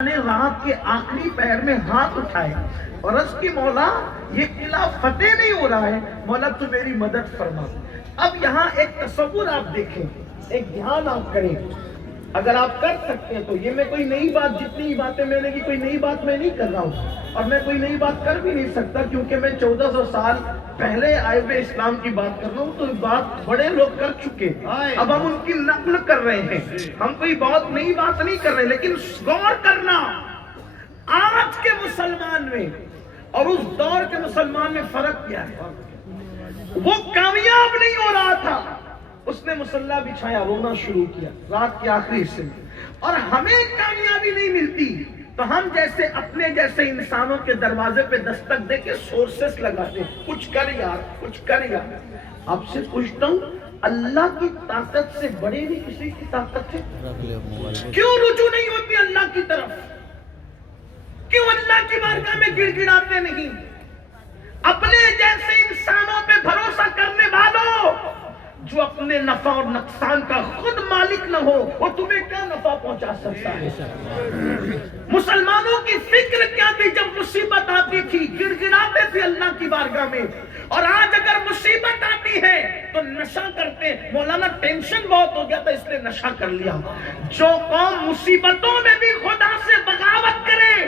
نے رات کے آخری پہر میں ہاتھ اٹھائے اور عرض کی مولا یہ قلعہ فتح نہیں ہو رہا ہے، مولا تو میری مدد فرما۔ اب یہاں ایک تصور آپ دیکھیں، ایک دھیان آپ کریں، اگر آپ کر سکتے ہیں تو یہ میں کوئی نئی بات، جتنی باتیں میں نے کی کوئی نئی بات میں نہیں کر رہا ہوں، اور میں کوئی نئی بات کر بھی نہیں سکتا کیونکہ میں 1400 سال پہلے آئے ہوئے اسلام کی بات کر رہا ہوں، تو بات بڑے لوگ کر چکے، اب ہم ان کی نقل کر رہے ہیں، ہم کوئی بہت نئی بات نہیں کر رہے، لیکن غور کرنا آج کے مسلمان میں اور اس دور کے مسلمان میں فرق کیا ہے۔ وہ کامیاب نہیں ہو رہا تھا، اس نے مصلی بچھایا، رونا شروع کیا رات کے آخری حصے میں، اور ہمیں کامیابی نہیں ملتی تو ہم جیسے اپنے جیسے انسانوں کے دروازے پہ دستک دے کے سورسز لگاتے ہیں، کچھ کر یار، کچھ کر یار۔ آپ سے پوچھتا ہوں، اللہ کی طاقت سے بڑے نہیں کسی کی طاقت ہے؟ کیوں رجوع نہیں ہوتی اللہ کی طرف؟ کیوں اللہ کی بارگاہ میں گڑ گڑاتے نہیں؟ اپنے جیسے انسانوں پہ بھروسہ کرنے والوں، جو اپنے نفع اور نقصان کا خود مالک نہ ہو، وہ تمہیں کیا نفع پہنچا سکتا ہے؟ مسلمانوں کی فکر کیا تھی جب مصیبت آتی تھی؟ گڑ گڑاتے تھے اللہ کی بارگاہ میں، اور آج اگر مصیبت آتی ہے تو نشہ کرتے ہیں، مولانا ٹینشن بہت ہو گیا تھا اس لیے نشہ کر لیا۔ جو قوم مصیبتوں میں بھی خدا سے بغاوت کرے،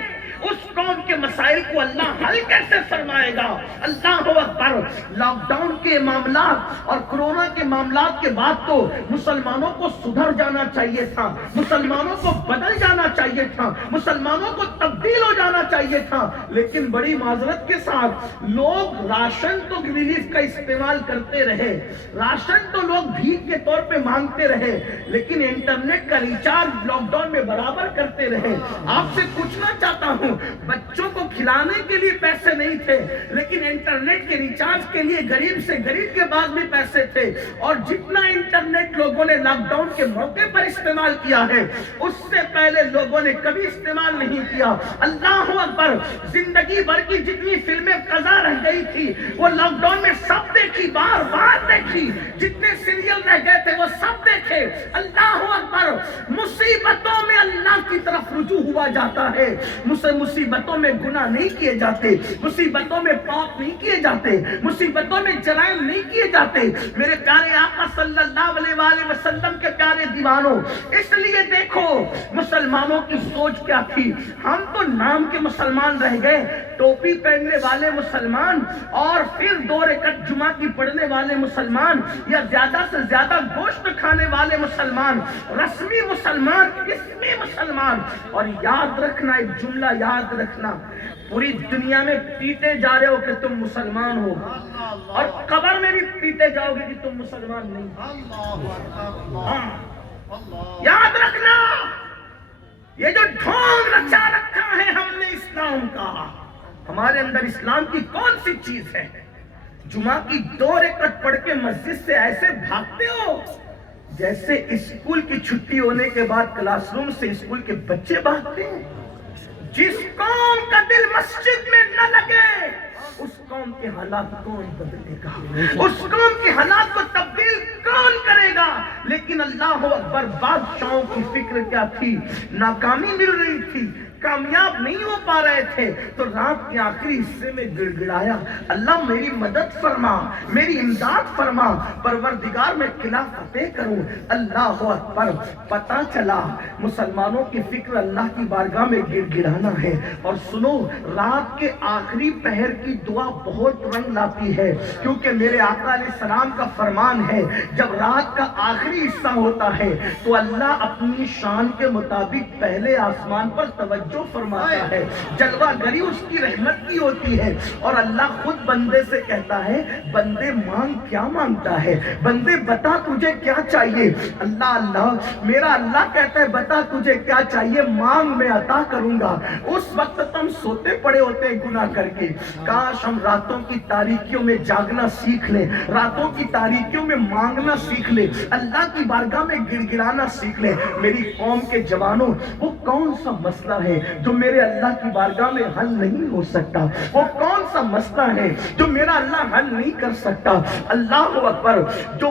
اس قوم کے مسائل کو اللہ حل کیسے فرمائے گا؟ اللہ اکبر۔ لاک ڈاؤن کے معاملات اور کرونا کے معاملات کے بعد تو مسلمانوں کو سدھر جانا چاہیے تھا، مسلمانوں کو بدل جانا چاہیے تھا، مسلمانوں کو تبدیل ہو جانا چاہیے تھا، لیکن بڑی معذرت کے ساتھ لوگ راشن تو ریلیف کا استعمال کرتے رہے، راشن تو لوگ بھیک کے طور پہ مانگتے رہے، لیکن انٹرنیٹ کا ریچارج لاک ڈاؤن میں برابر کرتے رہے۔ آپ سے پوچھنا چاہتا ہوں، بچوں کو کھلانے کے لیے پیسے نہیں تھے، لیکن انٹرنیٹ کے ریچارج کے لیے غریب سے غریب کے پاس بھی پیسے تھے، اور جتنا انٹرنیٹ لوگوں نے لاک ڈاؤن کے موقع پر استعمال کیا ہے، اس سے پہلے لوگوں نے کبھی استعمال نہیں کیا۔ اللہ اکبر۔ زندگی بھر کی جتنی فلمیں قضا رہ گئی تھی وہ لاک ڈاؤن میں سب دیکھی، بار بار دیکھی، جتنے سیریل رہ گئے تھے وہ سب دیکھے۔ اللہ اکبر۔ مصیبتوں میں اللہ کی طرف رجوع ہوا جاتا ہے، مصیبتوں میں گناہ نہیں کیے جاتے، مصیبتوں میں پاپ نہیں کیے جاتے، مصیبتوں میں جرائم نہیں کیے جاتے۔ میرے پیارے آقا صلی اللہ علیہ وآلہ وسلم کے پیارے دیوانوں، اس لیے دیکھو مسلمانوں کی سوچ کیا تھی۔ ہم تو نام کے مسلمان رہ گئے، ٹوپی پہننے والے مسلمان اور پھر 2 رکعت جمعہ کی پڑھنے والے مسلمان، یا زیادہ سے زیادہ گوشت کھانے والے مسلمان، رسمی مسلمان، اسمی مسلمان۔ اور یاد رکھنا، ایک جملہ یاد رکھنا، پوری دنیا میں پیٹے جا رہے ہو کہ تم مسلمان ہو، اور قبر میں بھی پیٹے جاؤ گے کہ تم مسلمان نہیں۔ یاد رکھنا، یہ جو ڈھونگ رچا رکھا ہے ہم نے اسلام کا، ہمارے اندر اسلام کی کون سی چیز ہے؟ جمعہ کی 2 رکعت پڑھ کے مسجد سے ایسے بھاگتے ہو جیسے اسکول کی چھٹی ہونے کے بعد کلاس روم سے اسکول کے بچے بھاگتے ہیں۔ جس قوم کا دل مسجد میں نہ لگے، اس قوم کے حالات کون بدلے گا؟ اس قوم کے حالات کو تبدیل کون کرے گا؟ لیکن اللہ اکبر، بادشاہوں کی فکر کیا تھی؟ ناکامی مل رہی تھی، کامیاب نہیں ہو پا رہے تھے، تو رات کے آخری حصے میں گڑ گڑایا، اللہ میری مدد فرما، میری امداد فرما، پروردگار میں قلعہ فتح کروں۔ اللہ اکبر۔ پتہ چلا مسلمانوں کی فکر اللہ کی بارگاہ میں گڑ گڑانا ہے۔ اور سنو، رات کے آخری پہر کی دعا بہت رنگ لاتی ہے، کیونکہ میرے آقا علیہ السلام کا فرمان ہے، جب رات کا آخری حصہ ہوتا ہے تو اللہ اپنی شان کے مطابق پہلے آسمان پر توجہ فرماتا ہے، جلوہ گری اس کی رحمت کی ہوتی ہے، اور اللہ خود بندے سے کہتا ہے، بندے مانگ کیا مانگتا ہے، بندے بتا تجھے کیا چاہیے۔ اللہ میرا اللہ کہتا ہے، بتا تجھے کیا چاہیے، مانگ میں عطا کروں گا۔ اس وقت تم سوتے پڑے ہوتے ہیں گناہ کر کے، کاش ہم راتوں کی تاریکیوں میں جاگنا سیکھ لیں، راتوں کی تاریکیوں میں مانگنا سیکھ لیں، اللہ کی بارگاہ میں گڑ گڑانا سیکھ لیں۔ میری قوم کے جوانوں، وہ کون سا مسئلہ ہے جو میرے اللہ کی بارگاہ میں حل نہیں ہو سکتا؟ وہ کون سا مسئلہ ہے جو میرا اللہ حل نہیں کر سکتا؟ اللہ اکبر۔ جو